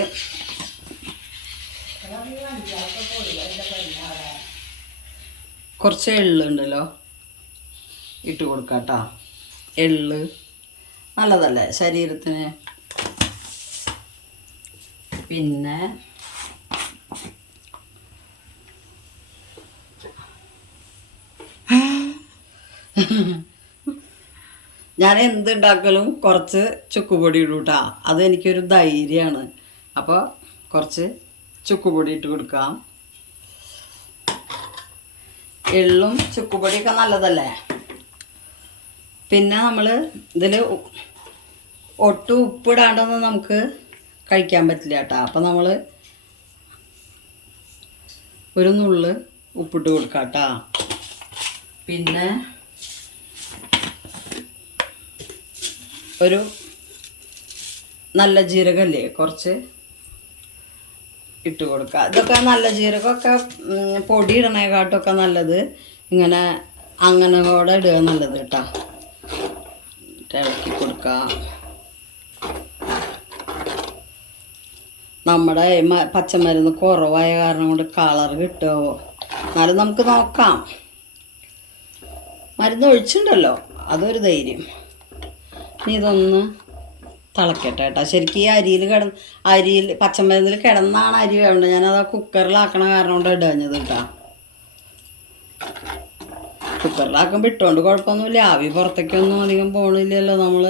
കുറച്ച് എള്ളുണ്ടല്ലോ ഇട്ട് കൊടുക്കാം കേട്ടോ. എള്ള് നല്ലതല്ലേ ശരീരത്തിന്. പിന്നെ ഞാൻ എന്തുണ്ടാക്കലും കുറച്ച് ചുക്കുപൊടി ഇടും കേട്ടോ. അതെനിക്കൊരു ധൈര്യമാണ്. അപ്പോൾ കുറച്ച് ചുക്കുപൊടി ഇട്ട് കൊടുക്കാം. എള്ളും ചുക്കുപൊടിയൊക്കെ നല്ലതല്ലേ. പിന്നെ നമ്മൾ ഇതിൽ ഒട്ടും ഉപ്പിടാണ്ടൊന്നും നമുക്ക് കഴിക്കാൻ പറ്റില്ല കേട്ടോ. അപ്പം നമ്മൾ ഒരു നുള്ള് ഉപ്പിട്ട് കൊടുക്കാം കേട്ടോ. പിന്നെ ഒരു നല്ല ജീരകല്ലേ കുറച്ച് ഇട്ട് കൊടുക്കുക. ഇതൊക്കെ നല്ല ജീരകമൊക്കെ പൊടി ഇടണേക്കാട്ടൊക്കെ നല്ലത് ഇങ്ങനെ അങ്ങനെ കൂടെ ഇടുക നല്ലത് കേട്ടോ. ഇളക്കി കൊടുക്കുക. നമ്മുടെ പച്ചമരുന്ന് കുറവായ കാരണം കൊണ്ട് കളർ കിട്ടുമോ എന്നാലും നമുക്ക് നോക്കാം. മരുന്ന് ഒഴിച്ചിട്ടുണ്ടല്ലോ, അതൊരു ധൈര്യം. ഇനി ഇതൊന്ന് തിളക്കട്ടെ കേട്ടോ. ശരിക്കും ഈ അരിയിൽ പച്ചമരുന്നിൽ കിടന്നാണ് അരി വേണ്ടത്. ഞാനത് ആ കുക്കറിലാക്കണ കാരണം കൊണ്ട് ഇടഞ്ഞത് കേട്ടോ. കുക്കറിലാക്കുമ്പോൾ ഇട്ടുകൊണ്ട് കുഴപ്പമൊന്നുമില്ല. ആവി പുറത്തേക്കൊന്നും അധികം പോകണില്ലല്ലോ. നമ്മൾ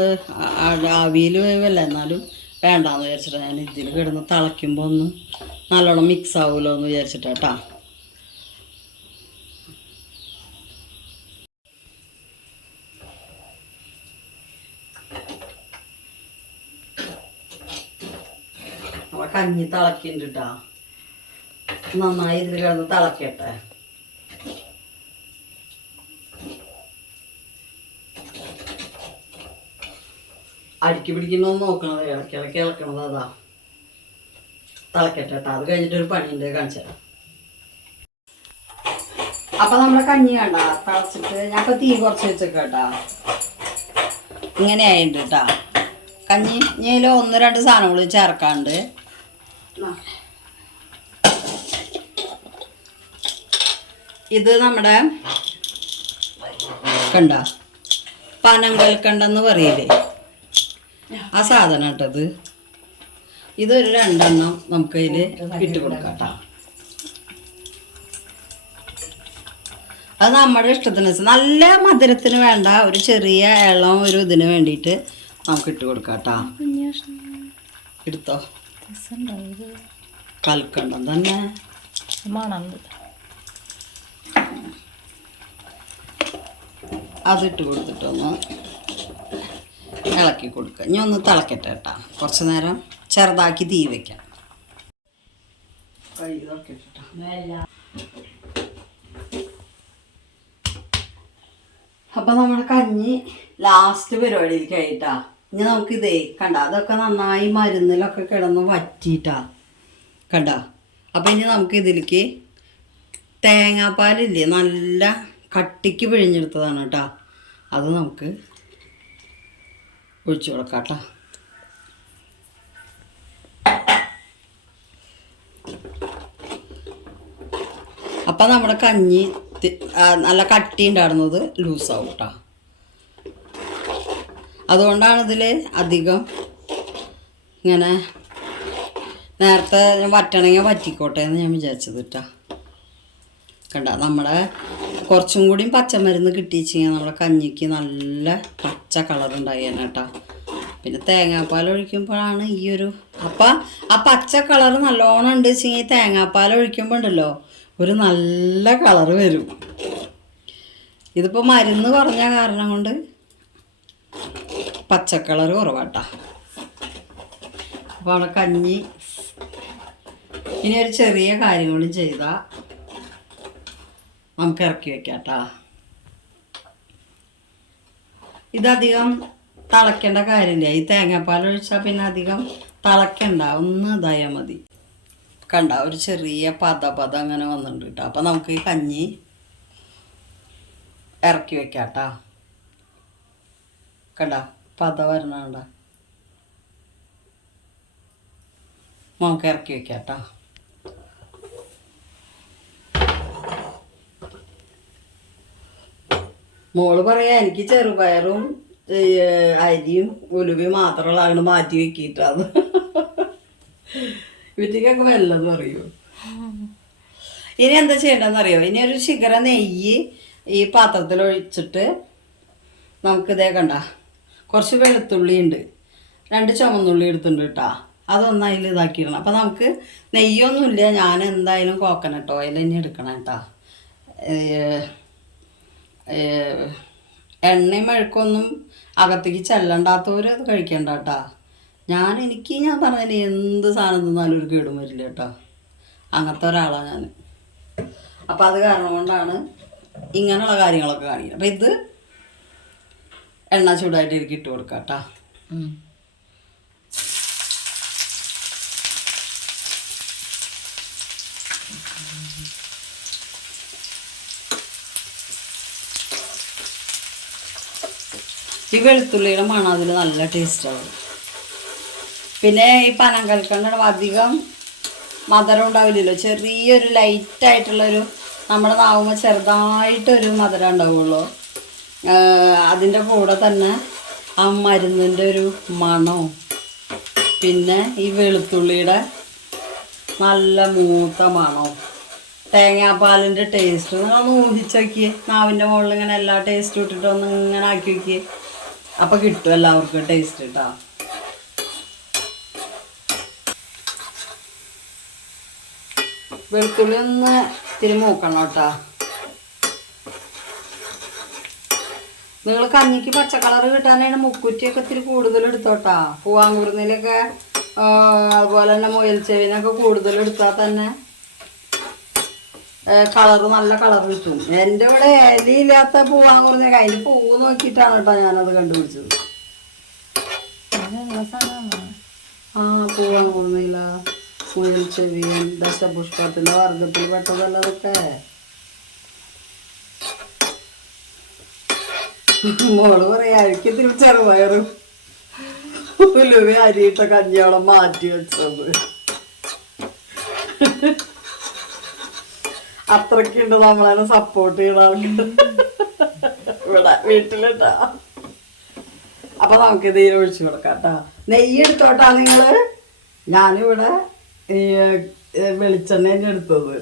ആവിയിൽ വേവല്ല. എന്നാലും വേണ്ടാന്ന് വിചാരിച്ചിട്ടാണ് ഞാൻ ഇതിൽ കിടന്ന് തിളയ്ക്കുമ്പോൾ ഒന്ന് നല്ലോണം മിക്സ് ആവുമല്ലോ എന്ന് വിചാരിച്ചിട്ടാ. നമ്മളെ കഞ്ഞി തിളക്കിണ്ട് കേട്ടോ. നന്നായി ഇതിൽ കിടന്ന് തിളക്കട്ടെ. അടിക്ക് പിടിക്കണമെന്ന് നോക്കണത്, ഇളക്കി ഇളക്കണത് അതാ. തിളക്കട്ടെ കേട്ടോ. അത് കഴിഞ്ഞിട്ടൊരു പണിയുണ്ട് കാണിച്ചാൽ. അപ്പം നമ്മുടെ കഞ്ഞി കണ്ട തിളച്ചിട്ട് ഞാൻ ഇപ്പം തീ കുറച്ച് വെച്ചേക്കാം കേട്ടോ. ഇങ്ങനെ ആയിട്ടുണ്ട് കേട്ടോ കഞ്ഞി. ഇനിയിൽ 1-2 സാധനങ്ങൾ ചേർക്കാണ്ട്. ഇത് നമ്മുടെ കണ്ട പനങ്കൽക്കണ്ടെന്ന് പറയില്ലേ, ആ സാധനം കേട്ടത്. ഇതൊരു 2 എണ്ണം നമുക്ക് അതിൽ ഇട്ട് കൊടുക്കാം കേട്ടോ. അത് നമ്മുടെ ഇഷ്ടത്തിന് നല്ല മധുരത്തിന് വേണ്ട, ഒരു ചെറിയ ഇളം ഒരു ഇതിന് വേണ്ടിയിട്ട് നമുക്ക് ഇട്ട് കൊടുക്കാം കേട്ടോ. എടുത്തോ. കൽക്കണ്ടം തന്നെ അതിട്ട് കൊടുത്തിട്ടൊന്ന് ഇളക്കി കൊടുക്കുക. ഇനി ഒന്ന് തിളക്കട്ടെ കേട്ടോ. കുറച്ച് നേരം ചെറുതാക്കി തീ വയ്ക്കാം. അപ്പം നമ്മുടെ കഞ്ഞി ലാസ്റ്റ് പരിപാടിയിലേക്ക് ആയിട്ടാ. ഇനി നമുക്കിതേ കണ്ട അതൊക്കെ നന്നായി മരുന്നിലൊക്കെ കിടന്ന് വറ്റിയിട്ടാ കണ്ട. അപ്പം ഇനി നമുക്ക് ഇതിലേക്ക് തേങ്ങാപ്പാലില്ലേ, നല്ല കട്ടിക്ക് പിഴിഞ്ഞെടുത്തതാണ് കേട്ടോ. അത് നമുക്ക് ഒഴിച്ചു കൊടുക്കാം കേട്ടോ. അപ്പം നമ്മുടെ കഞ്ഞി നല്ല കട്ടി ഉണ്ടായിരുന്നത് ലൂസാവും കേട്ടോ. അതുകൊണ്ടാണ് ഇതിൽ അധികം ഇങ്ങനെ നേരത്തെ ഞാൻ വറ്റണമെങ്കിൽ വറ്റിക്കോട്ടെ എന്ന് ഞാൻ വിചാരിച്ചത് കേട്ടോ. കണ്ട നമ്മുടെ കുറച്ചും കൂടിയും പച്ചമരുന്ന് കിട്ടിയിച്ചെങ്കിൽ നമ്മുടെ കഞ്ഞിക്ക് നല്ല പച്ച കളർ ഉണ്ടായി തന്നെ കേട്ടോ. പിന്നെ തേങ്ങാപ്പാൽ ഒഴിക്കുമ്പോഴാണ് ഈ ഒരു ആ പച്ച കളർ നല്ലോണം ഉണ്ട് വെച്ചെങ്കിൽ തേങ്ങാപ്പാൽ ഒഴിക്കുമ്പോൾ ഉണ്ടല്ലോ ഒരു നല്ല കളർ വരും. ഇതിപ്പോൾ മരുന്ന് കുറഞ്ഞ കാരണം കൊണ്ട് പച്ചക്കളർ കുറവാട്ടാ. അപ്പോൾ അവിടെ കഞ്ഞി ഇനി ഒരു ചെറിയ കാര്യം കൂടി ചെയ്താൽ നമുക്ക് ഇറക്കി വെക്കാം കേട്ടോ. ഇതധികം തിളയ്ക്കേണ്ട കാര്യമില്ല. ഈ തേങ്ങാപ്പാൽ ഒഴിച്ചാൽ പിന്നെ അധികം തിളയ്ക്കണ്ട, ഒന്ന് ഇതായാൽ മതി. കണ്ട ഒരു ചെറിയ പത അങ്ങനെ വന്നിട്ടുണ്ട് കേട്ടോ. അപ്പം നമുക്ക് ഈ കഞ്ഞി ഇറക്കി വെക്കാം കേട്ടോ. കണ്ട പത വരണണ്ട, നമുക്ക് ഇറക്കി വെക്കാം കേട്ടോ. മോള് പറയാ എനിക്ക് ചെറുപയറും അരിയും ഉലുവയും മാത്രമുള്ള അങ്ങോട്ട് മാറ്റി വെക്കിയിട്ടാണ്. വീട്ടിലേക്കൊക്കെ വല്ലതും അറിയോ. ഇനി എന്താ ചെയ്യേണ്ടതെന്നറിയോ? ഇനി ഒരു ശിഖര നെയ്യ് ഈ പാത്രത്തിൽ ഒഴിച്ചിട്ട് നമുക്കിതേ കണ്ട കുറച്ച് വെളുത്തുള്ളി ഉണ്ട്, 2 ചുമന്നുള്ളി എടുത്തിട്ടുണ്ട് കേട്ടോ. അതൊന്ന് അതിൽ ഇതാക്കിയിടണം. അപ്പം നമുക്ക് നെയ്യൊന്നുമില്ല, ഞാൻ എന്തായാലും കോക്കനട്ട് ഓയിൽ തന്നെ എടുക്കണം കേട്ടോ. എണ്ണയും മെഴുക്കൊന്നും അകത്തേക്ക് ചെല്ലണ്ടാത്തവർ അത് കഴിക്കണ്ട കേട്ടോ. ഞാൻ പറഞ്ഞതിന് എന്ത് സാധനം തിന്നാലും ഒരു കേടും വരില്ല കേട്ടോ. അങ്ങനത്തെ ഒരാളാണ് ഞാൻ. അപ്പം അത് കാരണം കൊണ്ടാണ് ഇങ്ങനെയുള്ള കാര്യങ്ങളൊക്കെ കാണിക്കുന്നത്. അപ്പം ഇത് എണ്ണ ചൂടായിട്ട് എനിക്ക് ഇട്ട് കൊടുക്കാം കേട്ടോ. ഈ വെളുത്തുള്ളിയുടെ മണം അതിൽ നല്ല ടേസ്റ്റാവും. പിന്നെ ഈ പനം കൽക്കണ്ട അധികം മധുരം ഉണ്ടാവില്ലല്ലോ, ചെറിയൊരു ലൈറ്റായിട്ടുള്ളൊരു നമ്മുടെ നാവുമ്പോൾ ചെറുതായിട്ടൊരു മധുരം ഉണ്ടാവുള്ളൂ. അതിൻ്റെ കൂടെ തന്നെ ആ മരുന്നിൻ്റെ ഒരു മണവും പിന്നെ ഈ വെളുത്തുള്ളിയുടെ നല്ല മൂത്ത മണവും തേങ്ങാപ്പാലിൻ്റെ ടേസ്റ്റ് നിങ്ങളൊന്ന് ഊഹിച്ച് നോക്കിയേ. നാവിൻ്റെ മുകളിൽ ഇങ്ങനെ എല്ലാ ടേസ്റ്റും ഇട്ടിട്ട് ഒന്ന് ഇങ്ങനെ ആക്കി നോക്കിയേ. അപ്പം കിട്ടും എല്ലാവർക്കും ടേസ്റ്റ് കേട്ടോ. വെളുത്തുള്ളി ഒന്ന് ഇത്തിരി മൂക്കണം കേട്ടോ. നിങ്ങൾ കഞ്ഞിക്ക് പച്ചക്കളർ കിട്ടാനാണ് മുക്കുറ്റിയൊക്കെ ഇത്തിരി കൂടുതൽ എടുത്തോട്ടാ. പൂവാങ്കുറുന്നിലൊക്കെ അതുപോലെ തന്നെ മുയൽ ചെവിനൊക്കെ കൂടുതൽ എടുത്താൽ തന്നെ കളറ് നല്ല കളർ കിട്ടും. എൻ്റെ ഇവിടെ ഇലയില്ലാത്ത പൂവാങ്കുറുന്നൊക്കെ അതിൽ പൂവ് നോക്കിയിട്ടാണ് കേട്ടോ ഞാനത് കണ്ടുപിടിച്ചത്. പൂവാങ്കുറുന്നില മുയൽ ചെവിയൻ ദശപുഷ്പത്തിൻ്റെ വർഗത്തിൽ പെട്ടതല്ല അതൊക്കെ. മോള് പറയാ എനിക്ക് ഇത്തിരി ചെറുപയറും ഉലുവ അരിയിട്ട കഞ്ഞിയോളം മാറ്റി വെച്ചത്. അത്രക്കുണ്ട് നമ്മളതിനെ സപ്പോർട്ട് ചെയ്ത ആൾക്കാർ ഇവിടെ വീട്ടിലിട്ടാ. അപ്പൊ നമുക്ക് ഇത് ഒഴിച്ചു കൊടുക്കാം കേട്ടോ. നെയ്യ് എടുത്തോട്ടാ നിങ്ങള്. ഞാനിവിടെ ഈ വെളിച്ചെണ്ണ തന്നെ എടുത്തത്.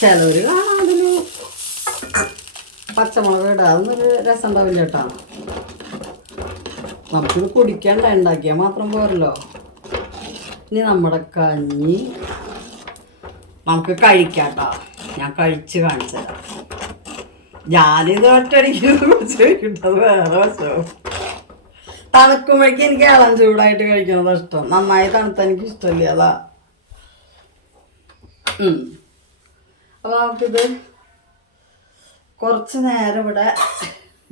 ചിലവര് കാണാം അതിന് പച്ചമുളക് ഇടാം, അതൊന്നൊരു രസം ഉണ്ടാവില്ല കേട്ടോ. നമുക്കിത് കുടിക്കണ്ട, ഉണ്ടാക്കിയാൽ മാത്രം പോരല്ലോ. ഇനി നമ്മുടെ കഞ്ഞി നമുക്ക് കഴിക്കാം കേട്ടോ. ഞാൻ കഴിച്ച് കാണിച്ചു തരാം. ഞാനിത് ഒറ്റയടിക്ക് കുറിച്ച് കഴിക്കുന്നത് വേറെ വശം. തണുക്കുമ്പോഴേക്ക് എനിക്ക് ഇളം ചൂടായിട്ട് കഴിക്കുന്നത് ഇഷ്ടം. നന്നായി തണുത്ത എനിക്ക് ഇഷ്ടമില്ല, അതാ. അപ്പോൾ നമുക്കിത് കുറച്ച് നേരം ഇവിടെ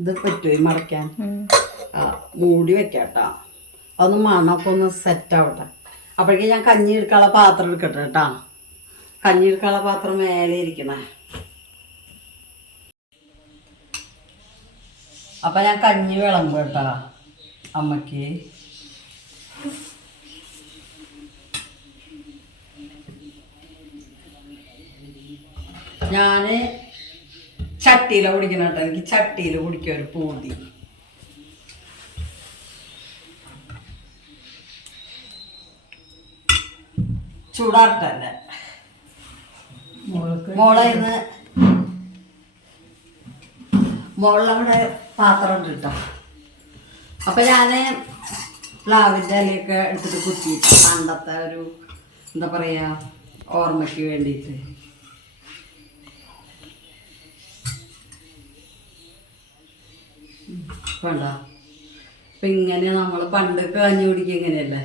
ഇത് പറ്റുമോ മടക്കാൻ? മൂടി വെക്കാം കേട്ടോ. അതൊന്ന് മണമൊക്കെ ഒന്ന് സെറ്റാവട്ടെ. അപ്പോഴേക്കും ഞാൻ കഞ്ഞി എടുക്കാനുള്ള പാത്രം എടുക്കട്ടെ കേട്ടോ. കഞ്ഞി എടുക്കാനുള്ള പാത്രം മേലെ ഇരിക്കണേ. അപ്പം ഞാൻ കഞ്ഞി വിളമ്പ് കേട്ടോ അമ്മയ്ക്ക്. ഞാൻ ചട്ടിയില കുടിക്കണം കേട്ടോ. എനിക്ക് ചട്ടിയിൽ കുടിക്കാൻ ഒരു പൂതി. ചൂടാട്ടല്ലേ മോളെ ഇന്ന് മോളിലവിടെ പാത്രം ഉണ്ട് കേട്ടോ. അപ്പൊ ഞാന് പ്ലാവിൻ്റെ ഇലയൊക്കെ എടുത്തിട്ട് കുത്തി പണ്ടത്തെ ഒരു എന്താ പറയാ ഓർമ്മയ്ക്ക് വേണ്ടിയിട്ട്. വേണ്ട അപ്പൊ ഇങ്ങനെ നമ്മൾ പണ്ട് കഞ്ഞി കുടിക്കുക ഇങ്ങനെയല്ലേ.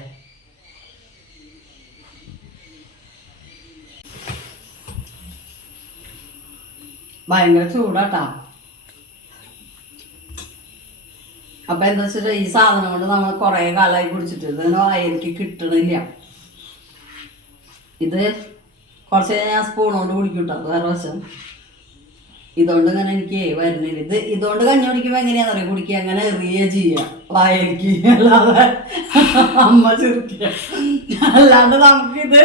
ഭയങ്കര ചൂടാട്ടാ. അപ്പൊ എന്താ വെച്ചിട്ട് ഈ സാധനം കൊണ്ട് നമ്മൾ കുറെ കാലമായി കുടിച്ചിട്ട് ഇതിന് എനിക്ക് കിട്ടണില്ല. ഇത് കുറച്ച് ഞാൻ സ്പൂൺ കൊണ്ട് കുടിക്കൂട്ടോ. അത് വേറെ വശം. ഇതുകൊണ്ട് ഇങ്ങനെ എനിക്ക് വരുന്നില്ല. ഇതുകൊണ്ട് കഞ്ഞി കുടിക്കുമ്പോൾ എങ്ങനെയാണെന്ന് അറിയാം കുടിക്കുക, അങ്ങനെ എറിയ ചെയ്യുക വായലിക്ക്, അല്ലാതെ അമ്മ ചെറുക്കുക. അല്ലാണ്ട് നമുക്കിത്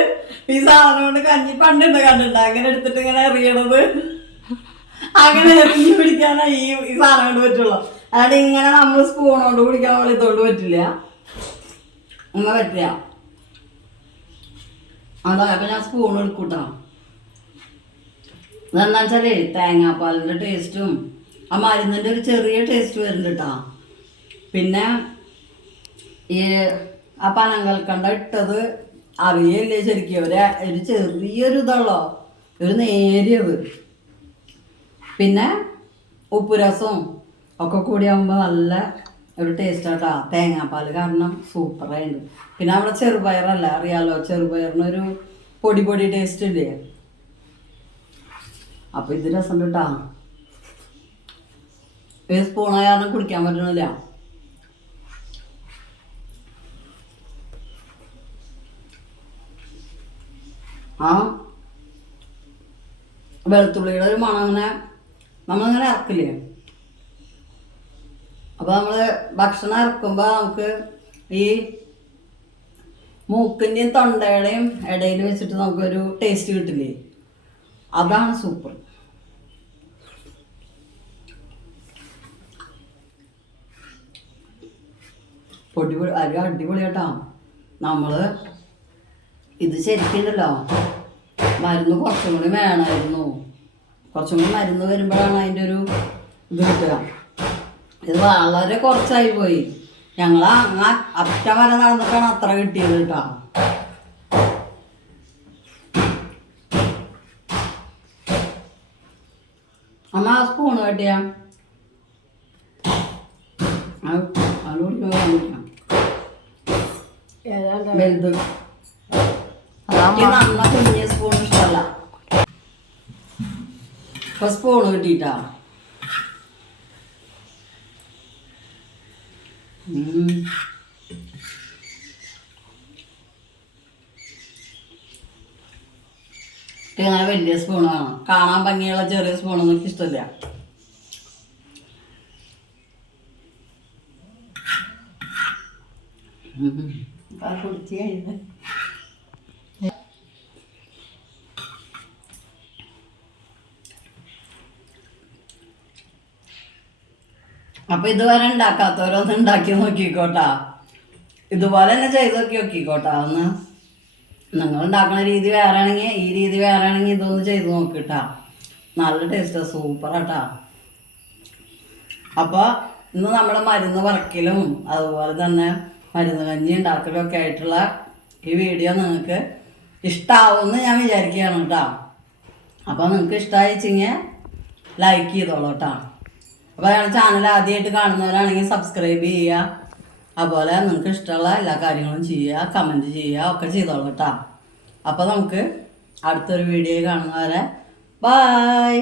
ഈ സാധനം കൊണ്ട് കഞ്ഞി പണ്ടുണ്ട് കണ്ടിട്ടുണ്ട് അങ്ങനെ എടുത്തിട്ട് ഇങ്ങനെ എറിയണത്, അങ്ങനെ എറിഞ്ഞ് പിടിക്കാനാ ഈ സാധനം കൊണ്ട് പറ്റുള്ളൂ. അല്ലാണ്ട് ഇങ്ങനെ നമ്മൾ സ്പൂൺ കൊണ്ട് കുടിക്കാൻ പോലെ ഇതുകൊണ്ട് പറ്റില്ല, അങ്ങനെ പറ്റില്ല. അതാ അപ്പൊ ഞാൻ സ്പൂൺ എടുക്കൂട്ടോ. ഇതെന്താ വെച്ചാലേ തേങ്ങാപ്പാലിൻ്റെ ടേസ്റ്റും ആ മരുന്നിൻ്റെ ഒരു ചെറിയ ടേസ്റ്റ് വരുന്നുണ്ട് കേട്ടോ. പിന്നെ ഈ ആ പനങ്കൽക്കണ്ട ഇട്ടത് അറിയില്ലേ ശരിക്കും, ഒരു ചെറിയൊരു ഇതുള്ളോ, ഒരു നേരിയത്. പിന്നെ ഉപ്പ് രസവും ഒക്കെ കൂടി ആകുമ്പോൾ നല്ല ഒരു ടേസ്റ്റ് ആട്ടോ. തേങ്ങാപ്പാൽ കാരണം സൂപ്പറായിട്ട്. പിന്നെ നമ്മുടെ ചെറുപയറല്ല അറിയാലോ, ചെറുപയറിനൊരു പൊടി പൊടി ടേസ്റ്റ് ഇല്ലേ. അപ്പൊ ഇത് രസം കേട്ടാ. ഒരു സ്പൂണായ കാരണം കുടിക്കാൻ പറ്റണില്ല. ആ വെളുത്തുള്ളിയുടെ ഒരു മണം അങ്ങനെ നമ്മളിങ്ങനെ ഇറക്കില്ലേ. അപ്പൊ നമ്മള് ഭക്ഷണം ഇറക്കുമ്പോ നമുക്ക് ഈ മൂക്കിൻ്റെയും തൊണ്ടയുടെയും ഇടയിൽ വെച്ചിട്ട് നമുക്കൊരു ടേസ്റ്റ് കിട്ടില്ലേ, അതാണ് സൂപ്പർ. അടിപൊളിയാട്ടോ. നമ്മള് ഇത് ശരിക്കുണ്ടല്ലോ മരുന്ന് കുറച്ചും കൂടി വേണമായിരുന്നു. കുറച്ചും കൂടി മരുന്ന് വരുമ്പോഴാണ് അതിൻ്റെ ഒരു ഇത് കിട്ടുക. ഇത് വളരെ കുറച്ചായി പോയി. ഞങ്ങൾ അങ്ങ് അറ്റം വരെ നടന്നിട്ടാണ് അത്ര കിട്ടിയത് കേട്ടോ. അമ്മ ആ സ്പൂണ് കട്ടിയാ വലുത് നന്ന കുഞ്ഞ സ്പൂൺ ഇഷ്ടമല്ല. ഇപ്പൊ സ്പൂണ് കിട്ടിയിട്ടാ. ഇങ്ങനെ വലിയ സ്പൂൺ വേണം. കാണാൻ ഭംഗിയുള്ള ചെറിയ സ്പൂണൊന്നും എനിക്ക് ഇഷ്ടമില്ല. കുടിച്ച് കഴിഞ്ഞ് അപ്പൊ ഇതുവരെ ഉണ്ടാക്കാത്തവരൊന്ന് ഉണ്ടാക്കി നോക്കിക്കോട്ടാ. ഇതുപോലെ തന്നെ ചെയ്ത് നോക്കിക്കോട്ടാ. ഒന്ന് നിങ്ങൾ ഉണ്ടാക്കുന്ന രീതി വേറെ ആണെങ്കിൽ ഈ രീതി വേറെ ആണെങ്കിൽ ഇതൊന്ന് ചെയ്ത് നോക്കിട്ടാ. നല്ല ടേസ്റ്റ്, സൂപ്പറാട്ടാ. അപ്പോൾ ഇന്ന് നമ്മൾ മരുന്ന് പറക്കലും അതുപോലെ തന്നെ മരുന്ന് കഞ്ഞി ഉണ്ടാക്കലും ഒക്കെ ആയിട്ടുള്ള ഈ വീഡിയോ നിങ്ങൾക്ക് ഇഷ്ടമാവുമെന്ന് ഞാൻ വിചാരിക്കുകയാണ് കേട്ടോ. അപ്പോൾ നിങ്ങൾക്ക് ഇഷ്ടമായിച്ചെങ്കിൽ ലൈക്ക് ചെയ്തോളൂ കേട്ടോ. അപ്പോൾ ചാനൽ ആദ്യമായിട്ട് കാണുന്നവരാണെങ്കിൽ സബ്സ്ക്രൈബ് ചെയ്യുക. അതുപോലെ നിങ്ങൾക്ക് ഇഷ്ടമുള്ള എല്ലാ കാര്യങ്ങളും ചെയ്യുക, കമൻറ്റ് ചെയ്യുക, ഒക്കെ ചെയ്തോളൂ കേട്ടോ. അപ്പോൾ നമുക്ക് അടുത്തൊരു വീഡിയോ കാണുന്നവരെ ബായ്.